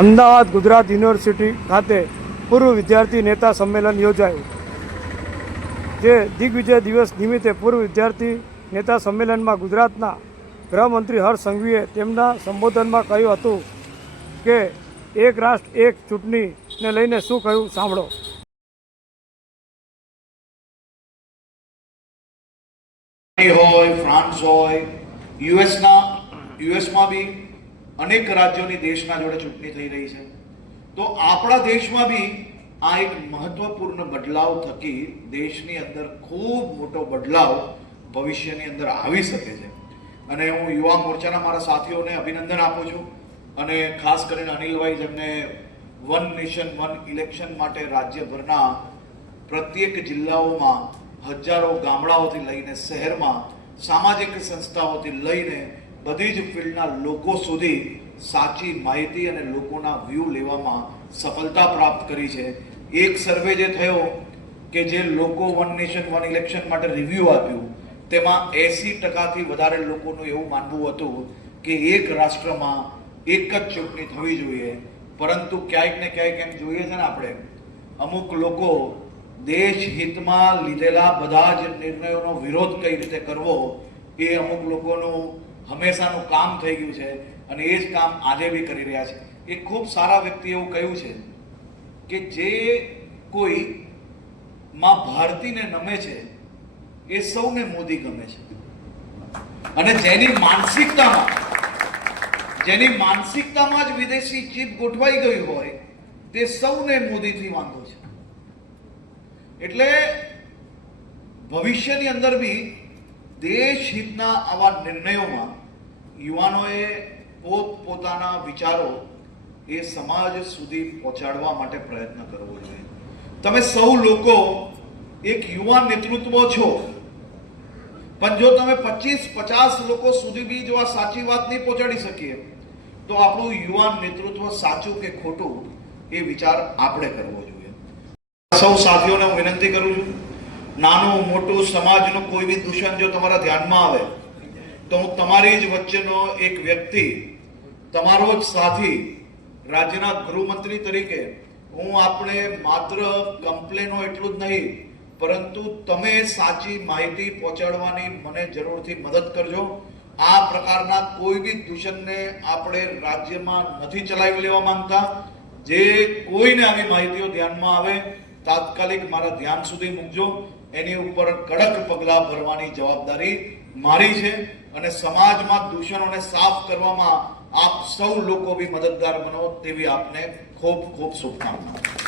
Ahmedabad Gujarat university ખાતે પૂર્વ વિદ્યાર્થી નેતા સંમેલન યોજાયું. જે દિગ્વિજય દિવસ નિમિત્તે પૂર્વ વિદ્યાર્થી નેતા સંમેલનમાં ગુજરાતના ગૃહમંત્રી હર્ષ સંઘવીએ તેમના સંબોધનમાં કહ્યું હતું કે, એક રાષ્ટ્ર, એક ચૂંટણીને લઈને શું કહ્યું? સાંભળો. હોય, ફ્રાન્સ હોય, યુએસના, યુએસમાં બી અનેક રાજ્યોની દેશના જોડે ચૂંટણી થઈ રહી છે. તો આપણા દેશમાં બી આ એક મહત્વપૂર્ણ બદલાવ થકી દેશની અંદર ખૂબ મોટો બદલાવ ભવિષ્યની અંદર આવી શકે છે. અને હું યુવા મોરચાના મારા સાથીઓને અભિનંદન આપું છું અને ખાસ કરીને અનિલભાઈ જેમને વન નેશન, વન ઇલેક્શન માટે રાજ્યભરના પ્રત્યેક જિલ્લાઓમાં હજારો ગામડાઓથી લઈને શહેરમાં સામાજિક સંસ્થાઓથી લઈને બધી જ ફિલ્ડના લોકો સુધી સાચી માહિતી અને લોકોના વ્યૂ લેવામાં સફળતા પ્રાપ્ત કરી છે. એક સર્વે જે થયો કે જે લોકો વન નેશન વન ઇલેક્શન માટે રિવ્યૂ આપ્યું, તેમાં એસી ટકાથી વધારે લોકોનું એવું માનવું હતું કે એક રાષ્ટ્રમાં એક જ ચૂંટણી થવી જોઈએ. પરંતુ ક્યાંક ને ક્યાંક એમ જોઈએ છે ને આપણે, અમુક લોકો દેશ હિતમાં લીધેલા બધા જ નિર્ણયોનો વિરોધ કઈ રીતે કરવો એ અમુક લોકોનું હંમેશાનું કામ થઈ ગયું છે અને એ જ કામ આજે બી કરી રહ્યા છે. એ ખૂબ સારા વ્યક્તિ એવું કહ્યું છે કે જે કોઈ માં ભારતીને નમે છે, એ સૌને મોદી ગમે છે. અને જેની માનસિકતામાં જેની માનસિકતામાં જ વિદેશી ચીપ ગોઠવાઈ ગઈ હોય, તે સૌને મોદીથી વાંધો છે. એટલે ભવિષ્યની અંદર બી દેશ હિતના આવા નિર્ણયોમાં યુવાનોએ પોત પોતાના વિચારો એ સમાજ સુધી પહોંચાડવા માટે પ્રયત્ન કરવો જોઈએ. તમે સૌ લોકો એક યુવાન નેતૃત્વ છો. પણ જો તમે પચીસ પચાસ લોકો સુધી બી જો આ સાચી વાત નહીં પહોંચાડી શકીએ, તો આપણું યુવાન નેતૃત્વ સાચું કે ખોટું એ વિચાર આપણે કરવો જોઈએ. સૌ સાથીઓને હું વિનંતી કરું છું, નાનું મોટું સમાજનું કોઈ બી દૂષણ જો તમારા ધ્યાનમાં આવે તો હું તમારી જ વચ્ચેનો એક વ્યક્તિ, તમારો જ સાથી રાજ્યના ગૃહમંત્રી તરીકે, હું આપણે માત્ર કમ્પ્લેનો એટલું જ નહીં, પરંતુ તમે સાચી માહિતી પહોંચાડવાની મને જરૂરથી મદદ કરજો. આ પ્રકારના કોઈ બી દૂષણને આપણે રાજ્યમાં નથી ચલાવી લેવા માંગતા. જે કોઈને આવી માહિતીઓ ધ્યાનમાં આવે, તાત્કાલિક મારા ધ્યાન સુધી મૂકજો. એની ઉપર કડક પગલાં ભરવાની જવાબદારી મારી છે અને સમાજમાં દૂષણોને સાફ કરવામાં આપ સૌ લોકો બી મદદગાર બનો તેવી આપને ખૂબ ખૂબ શુભકામનાઓ.